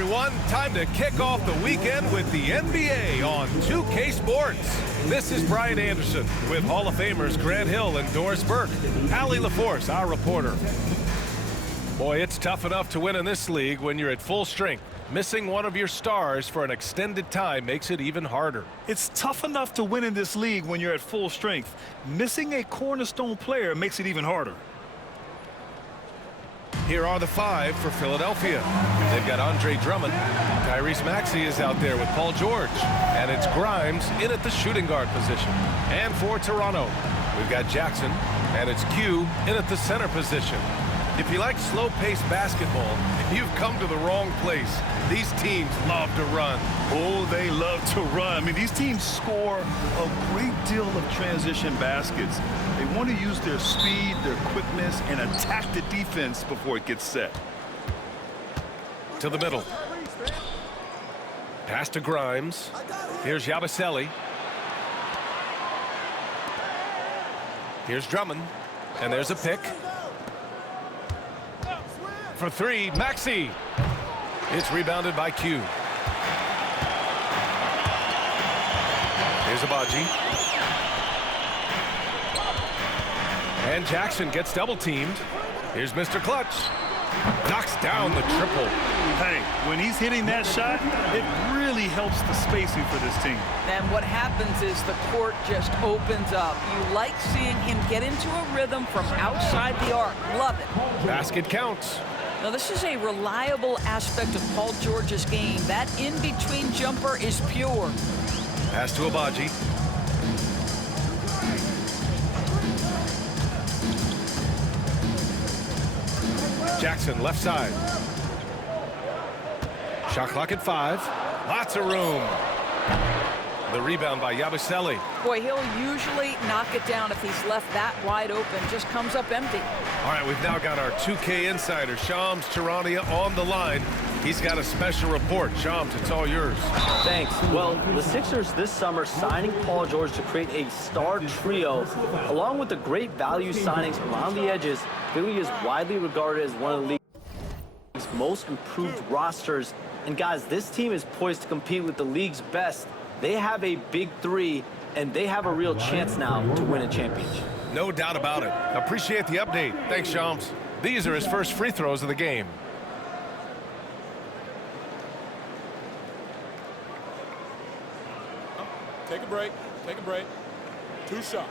everyone. Time to kick off the weekend with the NBA on 2K Sports. This is Brian Anderson with Hall of Famers Grant Hill and Doris Burke. Allie LaForce, our reporter. Boy, it's tough enough to win in this league when you're at full strength. Missing one of your stars for an extended time makes it even harder. It's tough enough to win in this league when you're at full strength. Missing a cornerstone player makes it even harder. Here are the five for Philadelphia. They've got Andre Drummond. Tyrese Maxey is out there with Paul George. And it's Grimes in at the shooting guard position. And for Toronto, we've got Jackson. And it's Q in at the center position. If you like slow-paced basketball, you've come to the wrong place. These teams love to run. Oh, they love to run. I mean, these teams score a great deal of transition baskets. They want to use their speed, their quickness, and attack the defense before it gets set. To the middle. Pass to Grimes. Here's Yabusele. Here's Drummond. And there's a pick. For three, Maxey. It's rebounded by Q. Here's Abaji. And Jackson gets double-teamed. Here's Mr. Clutch. Knocks down the triple. Hey, when he's hitting that shot, it really helps the spacing for this team. And what happens is the court just opens up. You like seeing him get into a rhythm from outside the arc. Love it. Basket counts. Now, this is a reliable aspect of Paul George's game. That in-between jumper is pure. Pass to Abaji. Jackson, left side. Shot clock at 5. Lots of room. The rebound by Yabusele. Boy, he'll usually knock it down if he's left that wide open. Just comes up empty. All right, we've now got our 2K insider, Shams Charania, on the line. He's got a special report. Shams, it's all yours. Thanks. Well, the Sixers this summer signing Paul George to create a star trio, along with the great value signings around the edges. Philly is widely regarded as one of the league's most improved rosters. And guys, this team is poised to compete with the league's best. They have a big three, and they have a real chance now to win a championship. No doubt about it. Appreciate the update. Thanks, Shams. These are his first free throws of the game. Take a break. Take a break. 2 shots.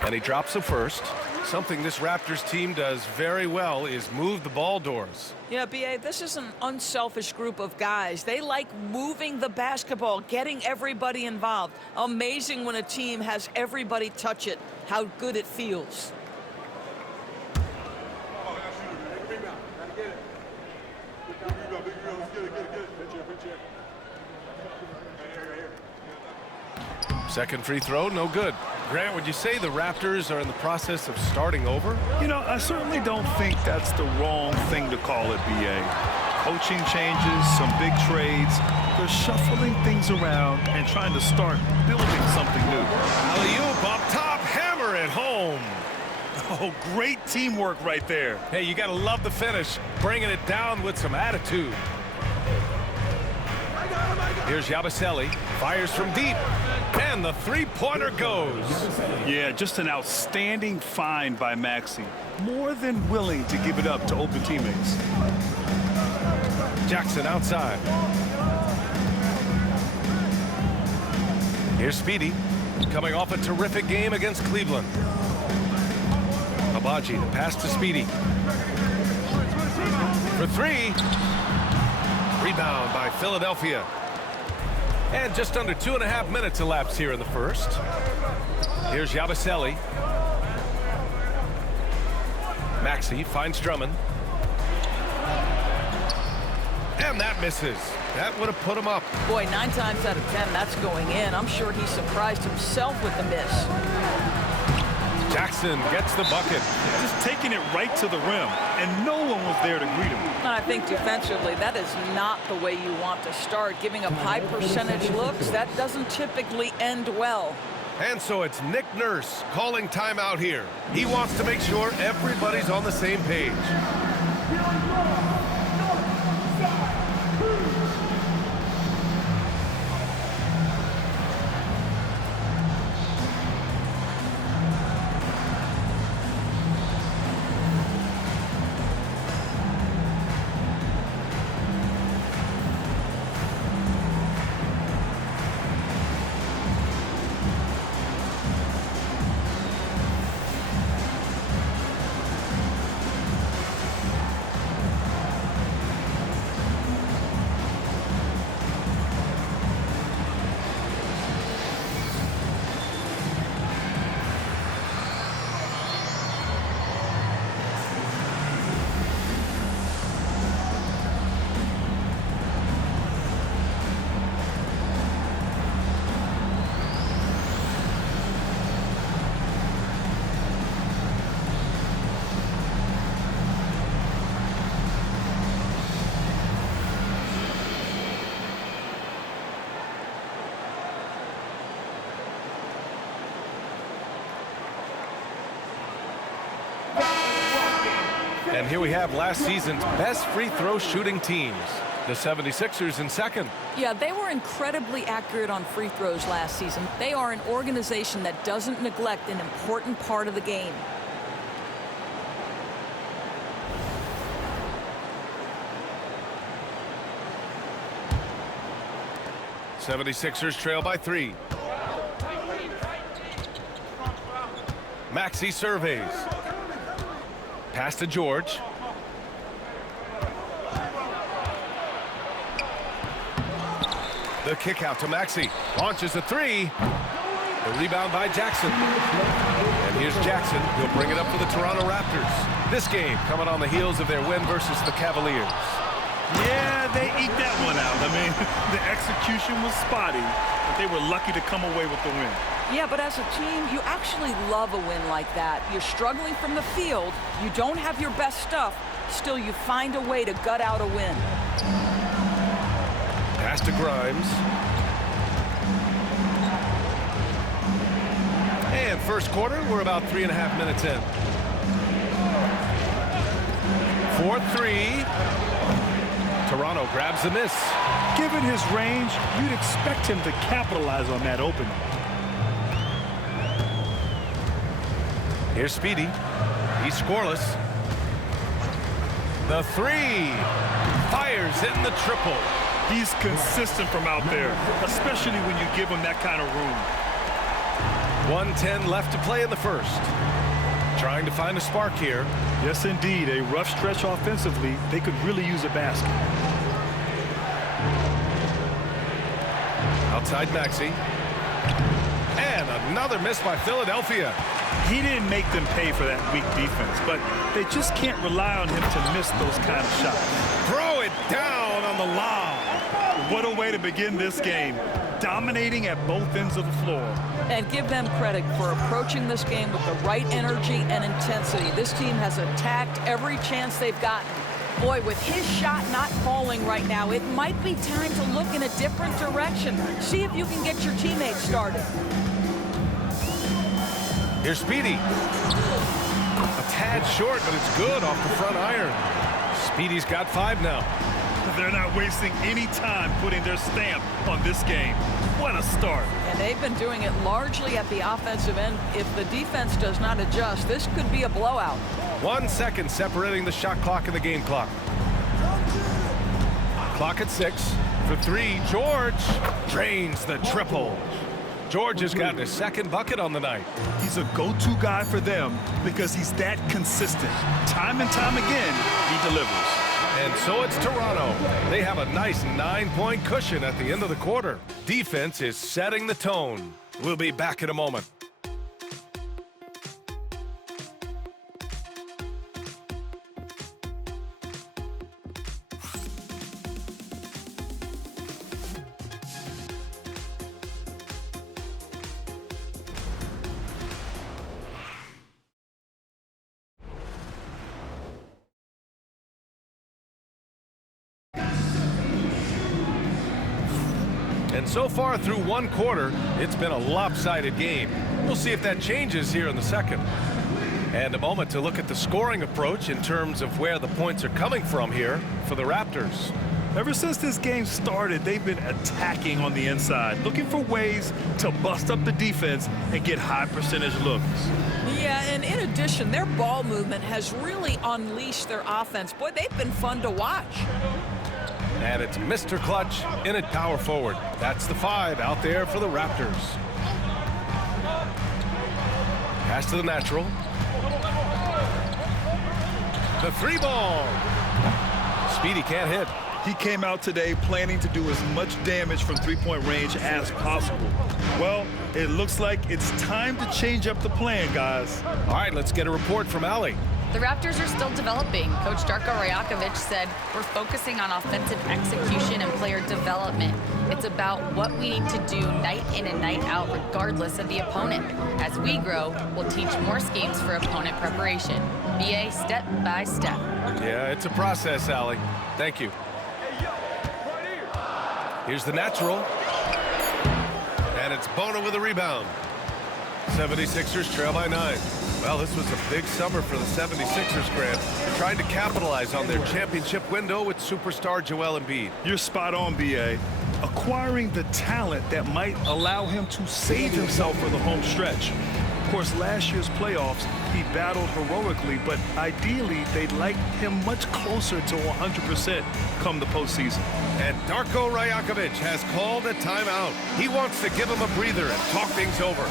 And he drops the first. Something this Raptors team does very well is move the ball doors. Yeah, B.A., this is an unselfish group of guys. They like moving the basketball, getting everybody involved. Amazing when a team has everybody touch it, how good it feels. Second free throw, no good. Grant, would you say the Raptors are in the process of starting over? You know, I certainly don't think that's the wrong thing to call it, B.A. Coaching changes, some big trades. They're shuffling things around and trying to start building something new. Alley-oop up top, hammer it home. Oh, great teamwork right there. Hey, you got to love the finish, bringing it down with some attitude. Here's Yabusele, fires from deep, and the three-pointer goes. Yeah, just an outstanding find by Maxey. More than willing to give it up to open teammates. Jackson outside. Here's Speedy, coming off a terrific game against Cleveland. Abaji, the pass to Speedy. For three. Rebound by Philadelphia. And just under 2.5 minutes elapsed here in the first. Here's Yabusele. Maxey finds Drummond. And that misses. That would have put him up. Boy, 9 times out of 10, that's going in. I'm sure he surprised himself with the miss. Jackson Jackson gets the bucket. Just taking it right to the rim, and no one was there to greet him. And I think defensively, that is not the way you want to start. Giving up high percentage looks, that doesn't typically end well. And so it's Nick Nurse calling timeout here. He wants to make sure everybody's on the same page. And here we have last season's best free throw shooting teams. The 76ers in second. Yeah, they were incredibly accurate on free throws last season. They are an organization that doesn't neglect an important part of the game. '76ers trail by 3. Maxey surveys. Pass to George. The kick out to Maxey. Launches a 3. The rebound by Jackson. And here's Jackson. He'll bring it up for the Toronto Raptors. This game coming on the heels of their win versus the Cavaliers. Yeah, they eke that one out. I mean, the execution was spotty, but they were lucky to come away with the win. Yeah, but as a team, you actually love a win like that. You're struggling from the field. You don't have your best stuff. Still, you find a way to gut out a win. Pass to Grimes. And first quarter, we're about 3.5 minutes in. 4-3. Toronto grabs the miss. Given his range, you'd expect him to capitalize on that opening. Here's Speedy. He's scoreless. The 3. Fires hitting the triple. He's consistent from out there, especially when you give him that kind of room. 1:10 left to play in the first. Trying to find a spark here. Yes, indeed. A rough stretch offensively. They could really use a basket. Outside Maxey. And another miss by Philadelphia. He didn't make them pay for that weak defense, but they just can't rely on him to miss those kind of shots. Throw it down on the lob. What a way to begin this game. Dominating at both ends of the floor. And give them credit for approaching this game with the right energy and intensity. This team has attacked every chance they've gotten. Boy, with his shot not falling right now, it might be time to look in a different direction. See if you can get your teammates started. Here's Speedy. A tad short, but it's good off the front iron. Speedy's got 5 now. They're not wasting any time putting their stamp on this game. What a start. And they've been doing it largely at the offensive end. If the defense does not adjust, this could be a blowout. 1 second separating the shot clock and the game clock. Clock at 6. For 3, George drains the triple. George has gotten his second bucket on the night. He's a go-to guy for them because he's that consistent. Time and time again, he delivers. And so it's Toronto. They have a nice 9-point cushion at the end of the quarter. Defense is setting the tone. We'll be back in a moment. And so far through one quarter, it's been a lopsided game. We'll see if that changes here in the second. And a moment to look at the scoring approach in terms of where the points are coming from here for the Raptors. Ever since this game started, they've been attacking on the inside, looking for ways to bust up the defense and get high percentage looks. Yeah, and in addition, their ball movement has really unleashed their offense. Boy, they've been fun to watch. And it's Mr. Clutch in at power forward. That's the 5 out there for the Raptors. Pass to the natural. The 3 ball. Speedy can't hit. He came out today planning to do as much damage from three-point range as possible. Well, it looks like it's time to change up the plan, guys. All right, let's get a report from Allie. The Raptors are still developing. Coach Darko Rajakovic said, we're focusing on offensive execution and player development. It's about what we need to do night in and night out, regardless of the opponent. As we grow, we'll teach more schemes for opponent preparation. BA step by step. Yeah, it's a process, Allie. Thank you. Here's the natural. And it's Bona with a rebound. 76ers trail by 9. Well, this was a big summer for the 76ers, Grant. Trying to capitalize on their championship window with superstar Joel Embiid. You're spot on, BA. Acquiring the talent that might allow him to save himself for the home stretch. Of course, last year's playoffs, he battled heroically, but ideally, they'd like him much closer to 100% come the postseason. And Darko Rajakovic has called a timeout. He wants to give him a breather and talk things over.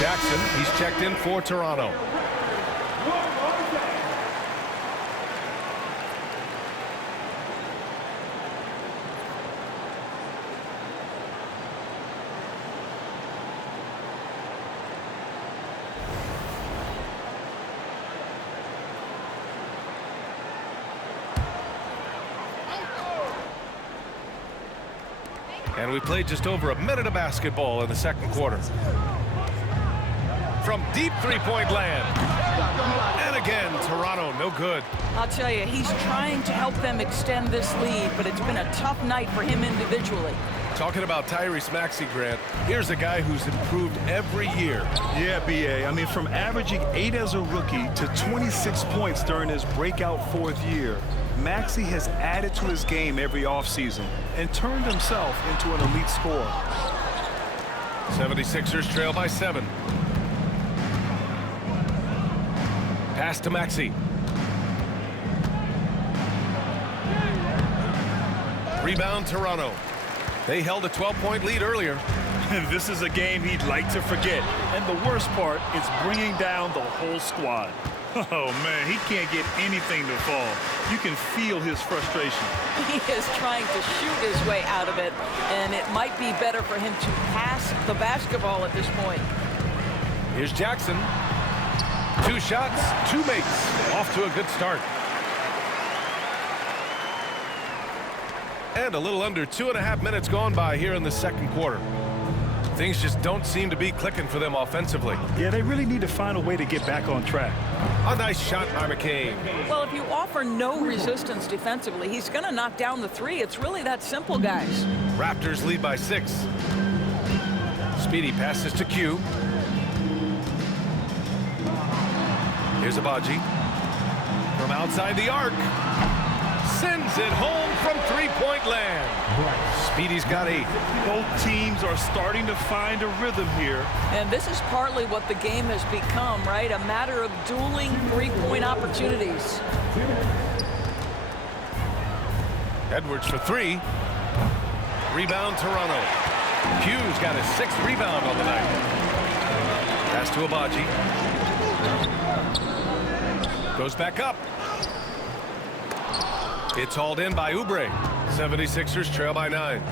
Jackson, he's checked in for Toronto. And we played just over a minute of basketball in the second quarter. From deep three-point land. And again, Toronto, no good. I'll tell you, he's trying to help them extend this lead, but it's been a tough night for him individually. Talking about Tyrese Maxey, Grant, here's a guy who's improved every year. Yeah, BA. I mean, from averaging 8 as a rookie to 26 points during his breakout 4th year, Maxey has added to his game every offseason and turned himself into an elite scorer. 76ers trail by 7. Pass to Maxey. Rebound Toronto. They held a 12-point lead earlier. This is a game he'd like to forget. And the worst part is bringing down the whole squad. Oh, man, he can't get anything to fall. You can feel his frustration. He is trying to shoot his way out of it, and it might be better for him to pass the basketball at this point. Here's Jackson. 2 shots, 2 makes. Off to a good start. And a little under 2.5 minutes gone by here in the second quarter. Things just don't seem to be clicking for them offensively. Yeah, they really need to find a way to get back on track. A nice shot by McCain. Well, if you offer no resistance defensively, he's going to knock down the 3. It's really that simple, guys. Raptors lead by 6. Speedy passes to Q. Here's Abaji. From outside the arc. Sends it home from three-point land. Speedy's got 8. Both teams are starting to find a rhythm here. And this is partly what the game has become, right? A matter of dueling three-point opportunities. Edwards for 3. Rebound Toronto. Q's got his 6th rebound on the night. Pass to Abaji. Goes back up. It's hauled in by Oubre. 76ers trail by 9.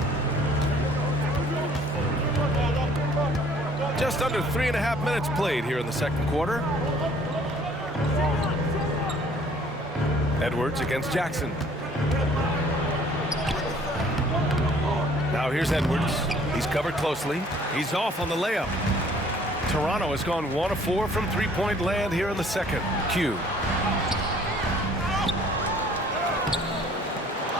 Just under 3.5 minutes played here in the second quarter. Edwards against Jackson. Now here's Edwards. He's covered closely. He's off on the layup. Toronto has gone 1 of 4 from three-point land here in the second. Q.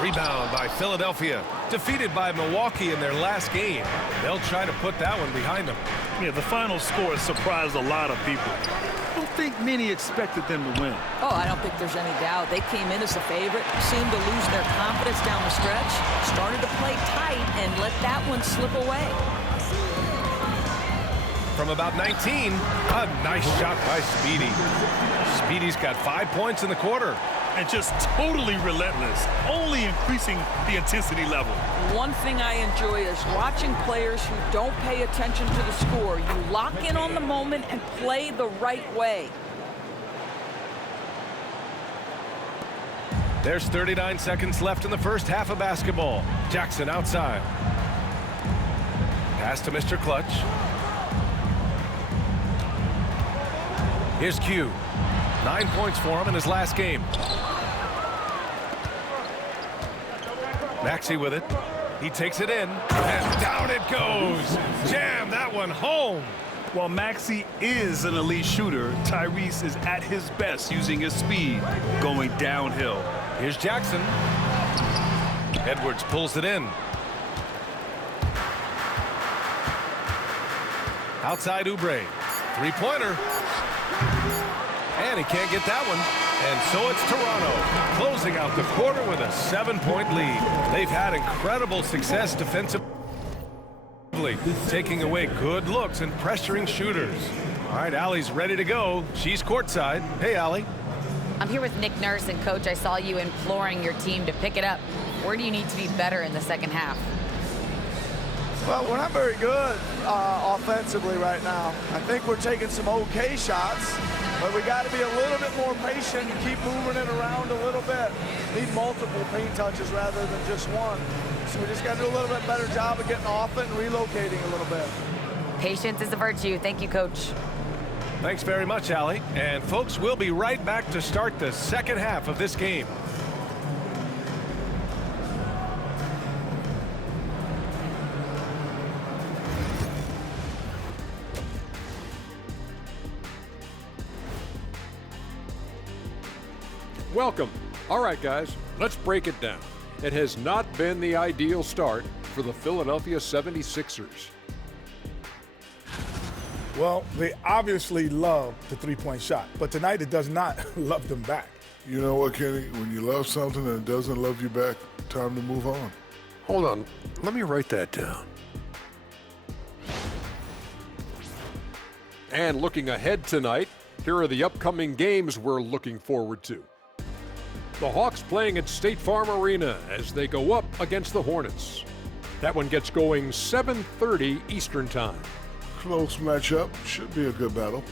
Rebound by Philadelphia. Defeated by Milwaukee in their last game. They'll try to put that one behind them. Yeah, the final score surprised a lot of people. I don't think many expected them to win. Oh, I don't think there's any doubt. They came in as a favorite, seemed to lose their confidence down the stretch, started to play tight, and let that one slip away. From about 19, a nice shot by Speedy. Speedy's got 5 points in the quarter. And just totally relentless, only increasing the intensity level. One thing I enjoy is watching players who don't pay attention to the score. You lock in on the moment and play the right way. There's 39 seconds left in the first half of basketball. Jackson outside. Pass to Mr. Clutch. Here's Q. 9 points for him in his last game. Maxey with it. He takes it in, and down it goes. Jam that one home. While Maxey is an elite shooter, Tyrese is at his best using his speed going downhill. Here's Jackson. Edwards pulls it in. Outside Oubre. Three-pointer. And he can't get that one. And so it's Toronto closing out the quarter with a 7-point lead. They've had incredible success defensively, taking away good looks and pressuring shooters. All right, Allie's ready to go. She's courtside. Hey, Allie. I'm here with Nick Nurse, and Coach, I saw you imploring your team to pick it up. Where do you need to be better in the second half? Well, we're not very good offensively right now. I think we're taking some okay shots, but we got to be a little bit more patient and keep moving it around a little bit. Need multiple paint touches rather than just one. So we just got to do a little bit better job of getting off it and relocating a little bit. Patience is a virtue. Thank you, Coach. Thanks very much, Allie. And folks, we'll be right back to start the second half of this game. Welcome. All right, guys, let's break it down. It has not been the ideal start for the Philadelphia 76ers. Well, they obviously love the three-point shot, but tonight it does not love them back. You know what, Kenny? When you love something and it doesn't love you back, time to move on. Hold on. Let me write that down. And looking ahead tonight, here are the upcoming games we're looking forward to. The Hawks playing at State Farm Arena as they go up against the Hornets. That one gets going 7:30 Eastern Time. Close matchup. Should be a good battle.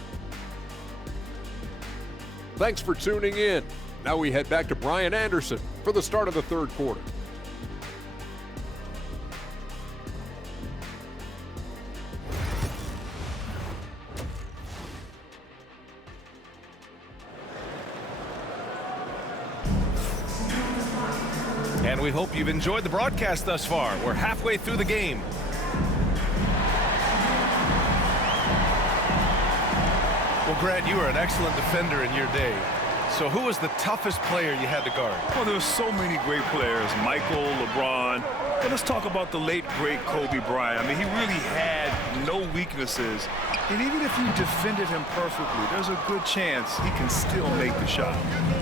Thanks for tuning in. Now we head back to Brian Anderson for the start of the third quarter. And we hope you've enjoyed the broadcast thus far. We're halfway through the game. Well, Grant, you were an excellent defender in your day. So who was the toughest player you had to guard? Well, there's so many great players, Michael, LeBron. But let's talk about the late, great Kobe Bryant. I mean, he really had no weaknesses. And even if you defended him perfectly, there's a good chance he can still make the shot.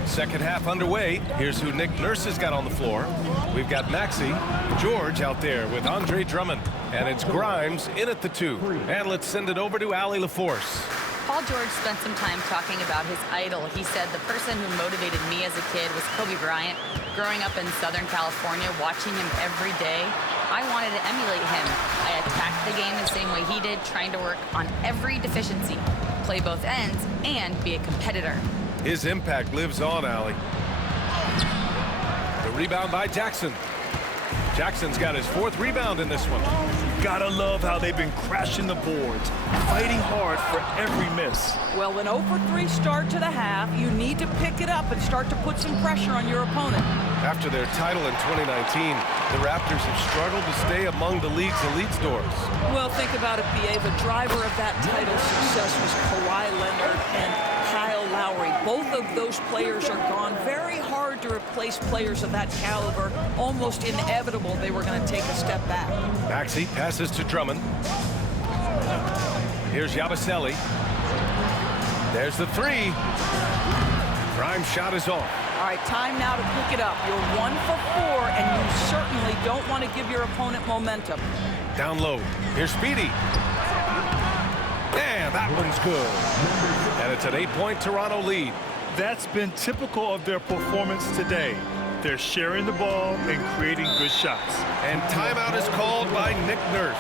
Second half underway. Here's who Nick Nurse has got on the floor. We've got Maxey, George out there with Andre Drummond. And it's Grimes in at the 2. And let's send it over to Allie LaForce. Paul George spent some time talking about his idol. He said, the person who motivated me as a kid was Kobe Bryant. Growing up in Southern California, watching him every day, I wanted to emulate him. I attacked the game the same way he did, trying to work on every deficiency, play both ends, and be a competitor. His impact lives on, Allie. The rebound by Jackson. Jackson's got his 4th rebound in this one. Gotta love how they've been crashing the boards, fighting hard for every miss. Well, an 0 for 3 start to the half. You need to pick it up and start to put some pressure on your opponent. After their title in 2019, the Raptors have struggled to stay among the league's elite stores. Well, think about it, B.A. The driver of that title success was Kawhi Leonard and Kyle Lowry. Both of those players are gone. Very hard to replace players of that caliber. Almost inevitable they were going to take a step back. Maxey passes to Drummond. Here's Yabusele. There's the 3. Grimes' shot is off. All right, time now to pick it up. You're 1 for 4, and you certainly don't want to give your opponent momentum. Down low. Here's Speedy. And that one's good. And it's an 8-point Toronto lead. That's been typical of their performance today. They're sharing the ball and creating good shots. And timeout is called by Nick Nurse.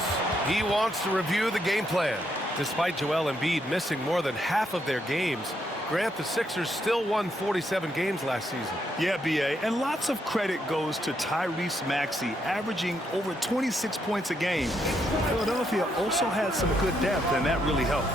He wants to review the game plan. Despite Joel Embiid missing more than half of their games, Grant, the Sixers still won 47 games last season. Yeah, B.A., and lots of credit goes to Tyrese Maxey, averaging over 26 points a game. Philadelphia also had some good depth, and that really helped.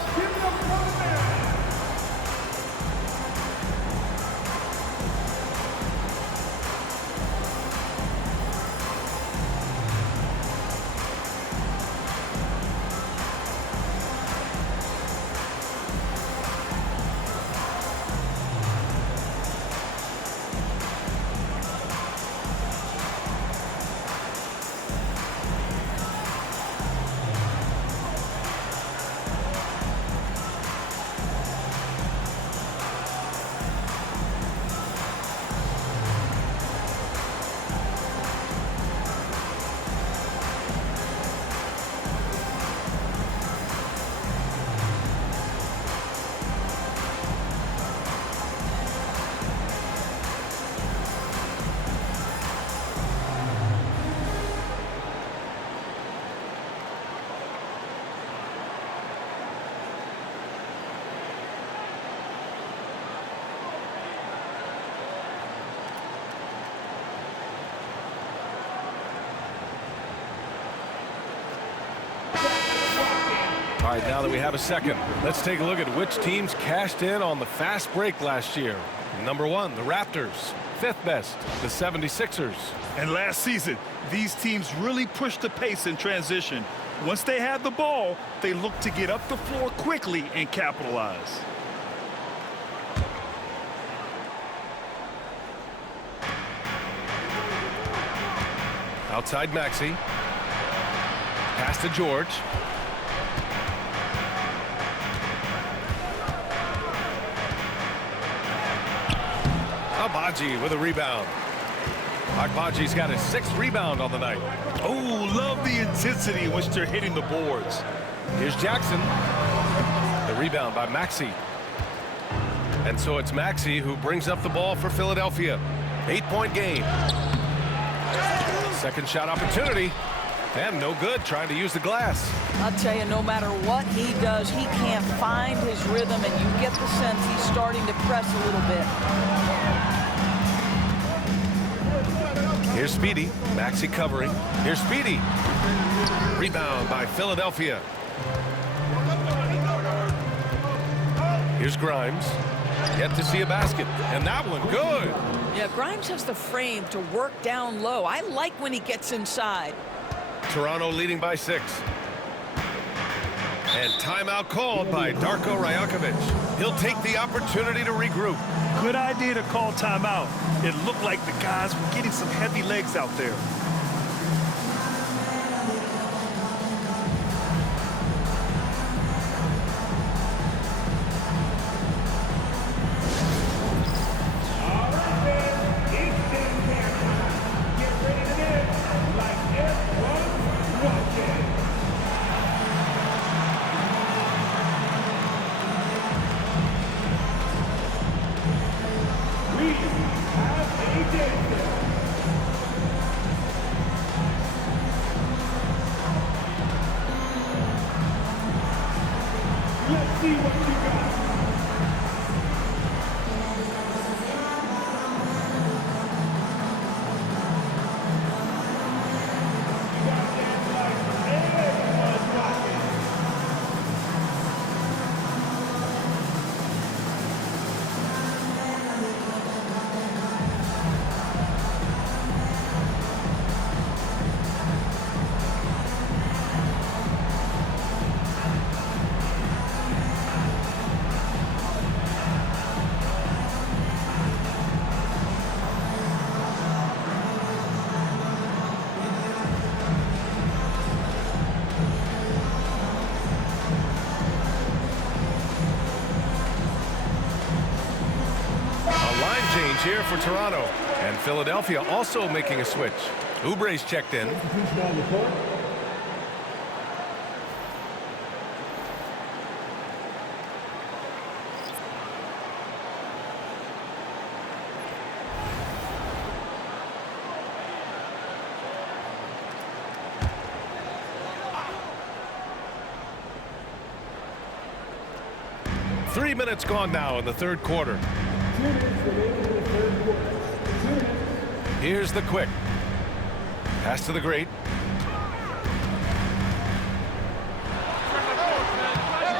All right, now that we have a second, let's take a look at which teams cashed in on the fast break last year. Number 1, the Raptors. 5th best, the 76ers. And last season, these teams really pushed the pace in transition. Once they had the ball, they looked to get up the floor quickly and capitalize. Outside Maxey. Pass to George. Agbaji with a rebound. Agbaji's got his 6th rebound on the night. Oh, love the intensity in which they're hitting the boards. Here's Jackson. The rebound by Maxey. And so it's Maxey who brings up the ball for Philadelphia. 8-point game. Second shot opportunity. And no good, trying to use the glass. I'll tell you, no matter what he does, he can't find his rhythm, and you get the sense he's starting to press a little bit. Here's Speedy. Maxey covering. Here's Speedy. Rebound by Philadelphia. Here's Grimes. Yet to see a basket. And that one good. Yeah, Grimes has the frame to work down low. I like when he gets inside. Toronto leading by 6. And timeout called by Darko Rajakovic. He'll take the opportunity to regroup. Good idea to call timeout. It looked like the guys were getting some heavy legs out there. Let's see what you got. Change here for Toronto, and Philadelphia also making a switch. Oubre's checked in. Three minutes gone now in the third quarter. Here's the quick. Pass to the great.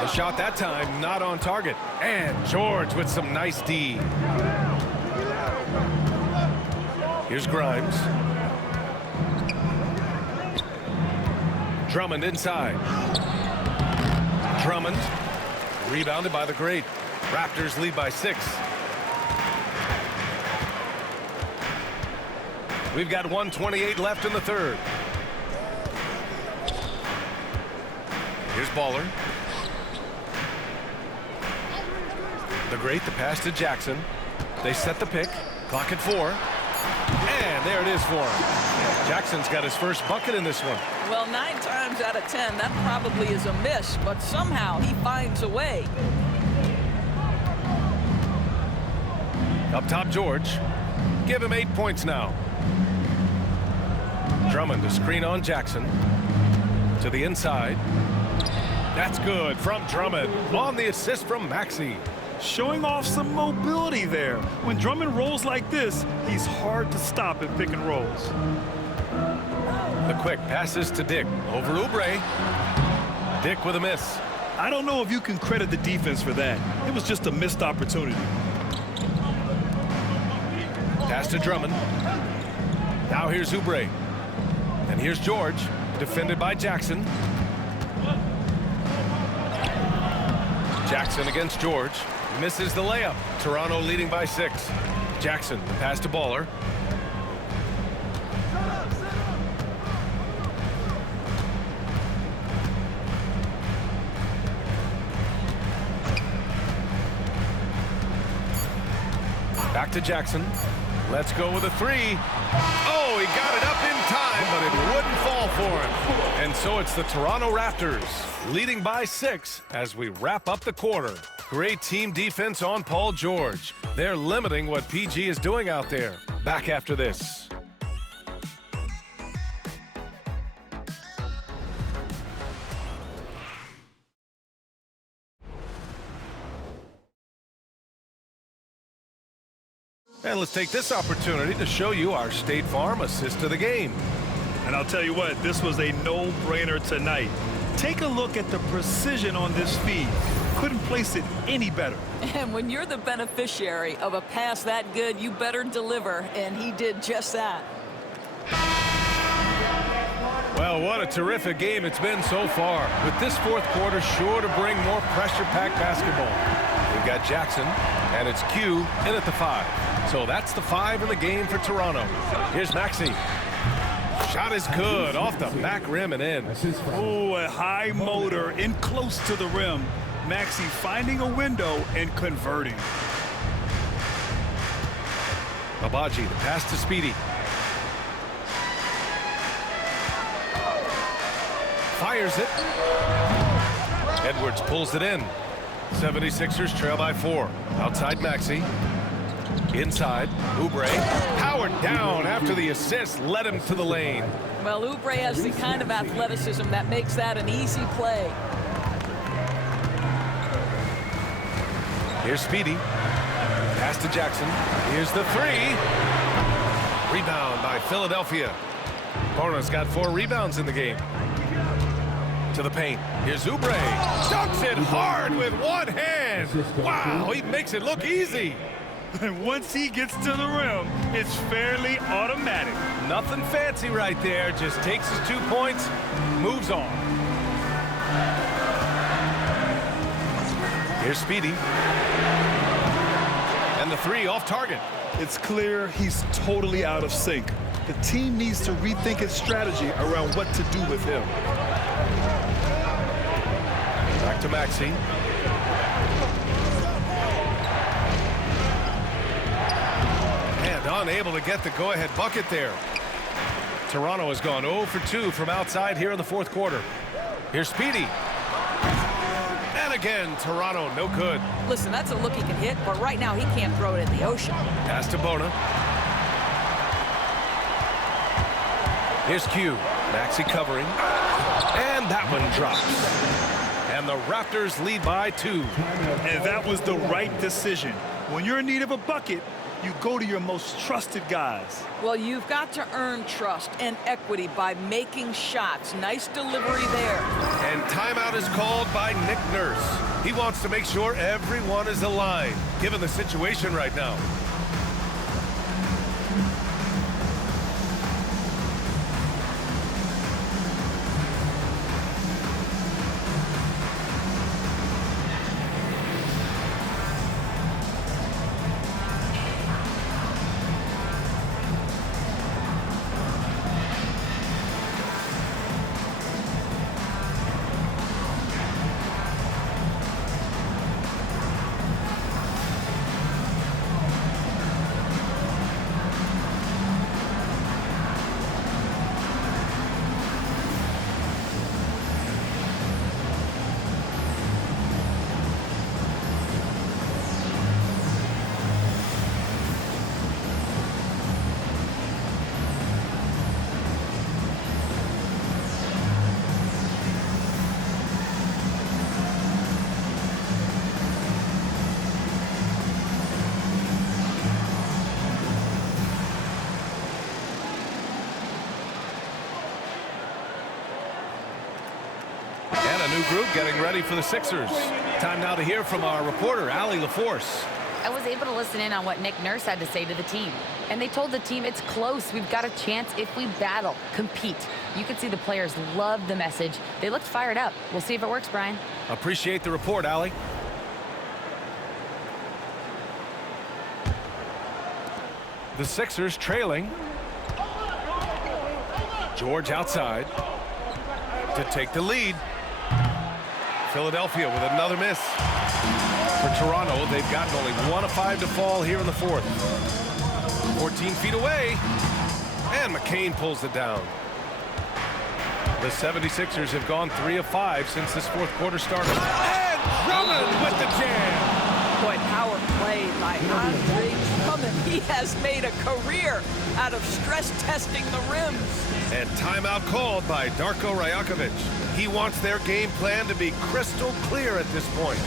The shot that time not on target. And George with some nice D. Here's Grimes. Drummond inside. Drummond rebounded by the great. Raptors lead by 6. We've got 1:28 left in the third. Here's Baller. The great, the pass to Jackson. They set the pick. Clock at 4. And there it is for him. Jackson's got his first bucket in this one. Well, 9 times out of 10, that probably is a miss, but somehow he finds a way. Up top, George. Give him 8 points now. Drummond to screen on Jackson. To the inside. That's good from Drummond. On the assist from Maxey. Showing off some mobility there. When Drummond rolls like this, he's hard to stop in pick and rolls. The quick passes to Dick. Over Oubre. Dick with a miss. I don't know if you can credit the defense for that. It was just a missed opportunity. Pass to Drummond. Now here's Oubre. And here's George, defended by Jackson. Jackson against George. Misses the layup. Toronto leading by 6. Jackson, the pass to Baller. Back to Jackson. Let's go with a 3. Oh, he got it up in time, but it wouldn't fall for him. And so it's the Toronto Raptors leading by 6 as we wrap up the quarter. Great team defense on Paul George. They're limiting what PG is doing out there. Back after this. And let's take this opportunity to show you our State Farm assist of the game. And I'll tell you what, this was a no-brainer tonight. Take a look at the precision on this feed. Couldn't place it any better. And when you're the beneficiary of a pass that good, you better deliver, and he did just that. Well, what a terrific game it's been so far. With this fourth quarter sure to bring more pressure-packed basketball. We've got Jackson, and it's Q in at the 5. So that's the 5 in the game for Toronto. Here's Maxey. Shot is good, off the back rim and in. Oh, a high motor in close to the rim. Maxey finding a window and converting. Abaji, the pass to Speedy. Fires it. Edwards pulls it in. 76ers trail by 4. Outside Maxey. Inside, Oubre. Powered down after the assist led him to the lane. Well, Oubre has the kind of athleticism that makes that an easy play. Here's Speedy. Pass to Jackson. Here's the three. Rebound by Philadelphia. Bona's got 4 rebounds in the game. To the paint. Here's Oubre. Dunks it hard with one hand. Wow, he makes it look easy. And once he gets to the rim, it's fairly automatic. Nothing fancy right there. Just takes his 2 points, moves on. Here's Speedy. And the three off target. It's clear he's totally out of sync. The team needs to rethink its strategy around what to do with him. Back to Maxey. And unable to get the go-ahead bucket there. Toronto has gone 0 for 2 from outside here in the fourth quarter. Here's Speedy. And again, Toronto, no good. Listen, that's a look he can hit, but right now he can't throw it in the ocean. Pass to Bona. Here's Q. Maxey covering. And that one drops. And the Raptors lead by 2. And that was the right decision. When you're in need of a bucket, you go to your most trusted guys. Well, you've got to earn trust and equity by making shots. Nice delivery there. And timeout is called by Nick Nurse. He wants to make sure everyone is aligned, given the situation right now. New group getting ready for the Sixers. Time now to hear from our reporter, Allie LaForce. I was able to listen in on what Nick Nurse had to say to the team. And they told the team it's close. We've got a chance if we battle, compete. You could see the players loved the message. They looked fired up. We'll see if it works, Brian. Appreciate the report, Allie. The Sixers trailing. George outside to take the lead. Philadelphia with another miss. For Toronto, they've gotten only 1 of 5 to fall here in the fourth. 14 feet away, and McCain pulls it down. The 76ers have gone 3 of 5 since this fourth quarter started. And Drummond with the jam. Boy, power play by Andre Drummond. He has made a career out of stress testing the rims. And timeout called by Darko Rajakovic. He wants their game plan to be crystal clear at this point.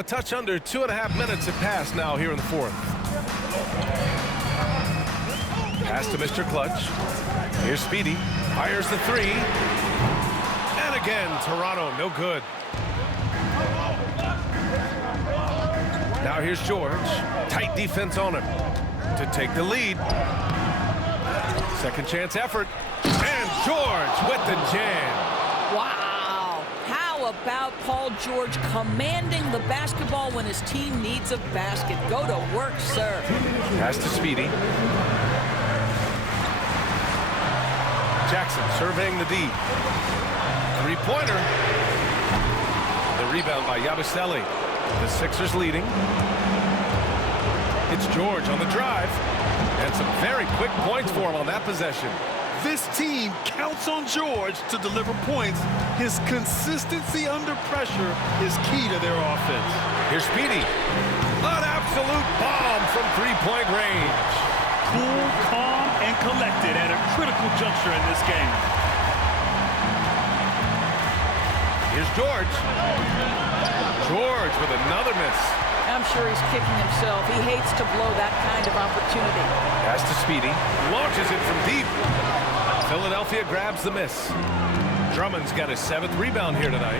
A touch under 2.5 minutes have passed now here in the fourth. Pass to Mr. Clutch. Here's Speedy. Fires the three. And again, Toronto, no good. Now here's George. Tight defense on him to take the lead. Second chance effort. And George with the jam. Wow. How about Paul George commanding the basketball when his team needs a basket? Go to work, sir. Pass to Speedy. Jackson surveying the D. Three-pointer. The rebound by Yabusele. The Sixers leading. It's George on the drive. And some very quick points for him on that possession. This team counts on George to deliver points. His consistency under pressure is key to their offense. Here's Speedy. An absolute bomb from three-point range. Cool, calm, and collected at a critical juncture in this game. Here's George. George with another miss. I'm sure he's kicking himself. He hates to blow that kind of opportunity. Pass to Speedy. Launches it from deep. Philadelphia grabs the miss. Drummond's got his 7th rebound here tonight.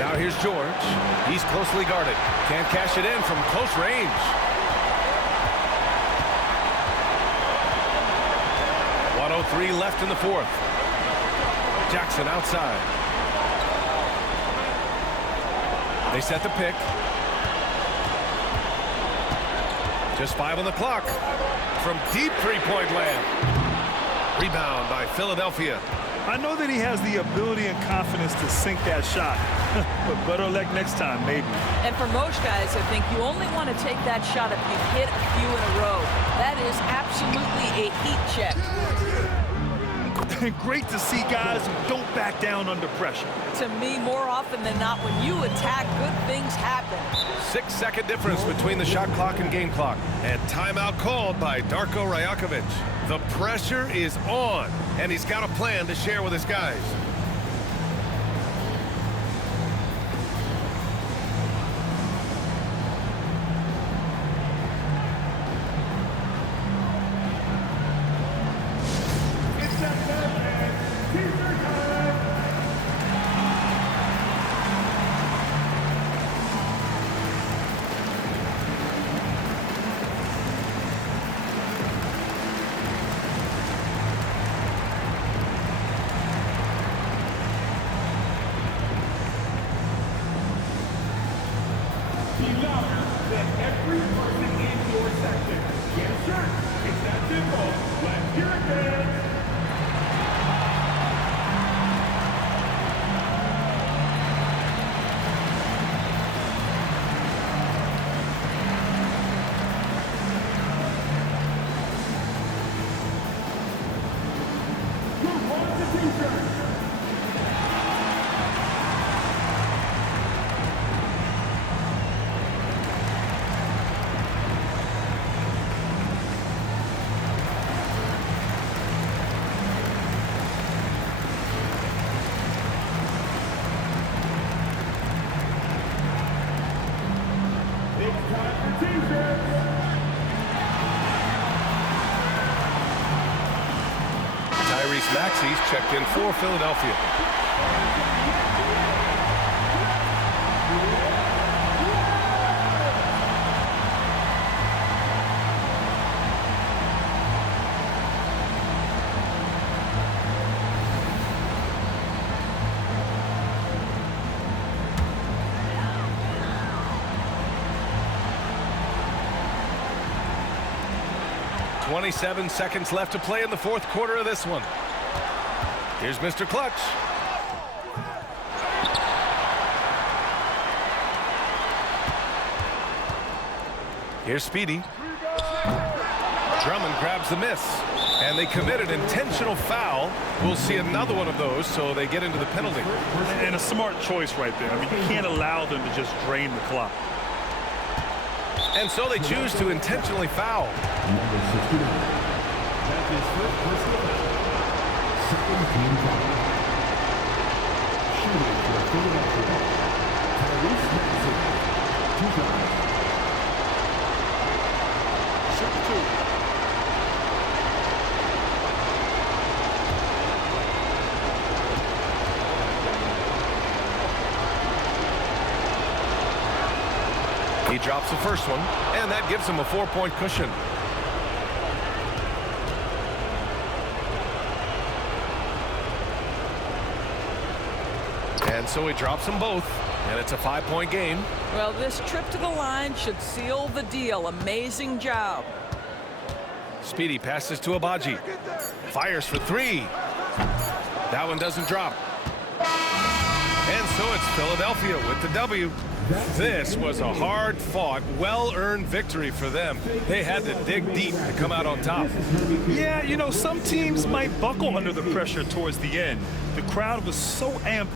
Now here's George. He's closely guarded. Can't cash it in from close range. .103 left in the fourth. Jackson outside. They set the pick. Just 5 on the clock. From deep three-point land. Rebound by Philadelphia. I know that he has the ability and confidence to sink that shot. But better luck next time, maybe. And for most guys, I think you only want to take that shot if you've hit a few in a row. That is absolutely a heat check. Great to see guys who don't back down under pressure. To me, more often than not, when you attack, good things happen. 6-second difference between the shot clock and game clock. And timeout called by Darko Rajakovic. The pressure is on, and he's got a plan to share with his guys. Maxey's checked in for Philadelphia. .27 seconds left to play in the fourth quarter of this one. Here's Mr. Clutch. Here's Speedy. Drummond grabs the miss. And they commit an intentional foul. We'll see another one of those, so they get into the penalty. And a smart choice right there. I mean, you can't allow them to just drain the clock. And so they choose to intentionally foul. He drops the first one, and that gives him a 4-point cushion. And so he drops them both, and it's a 5-point game. Well, this trip to the line should seal the deal. Amazing job. Speedy passes to Abaji. Fires for 3. That one doesn't drop. And so it's Philadelphia with the W. This was a hard-fought, well-earned victory for them. They had to dig deep to come out on top. Yeah, you know, some teams might buckle under the pressure towards the end. The crowd was so amped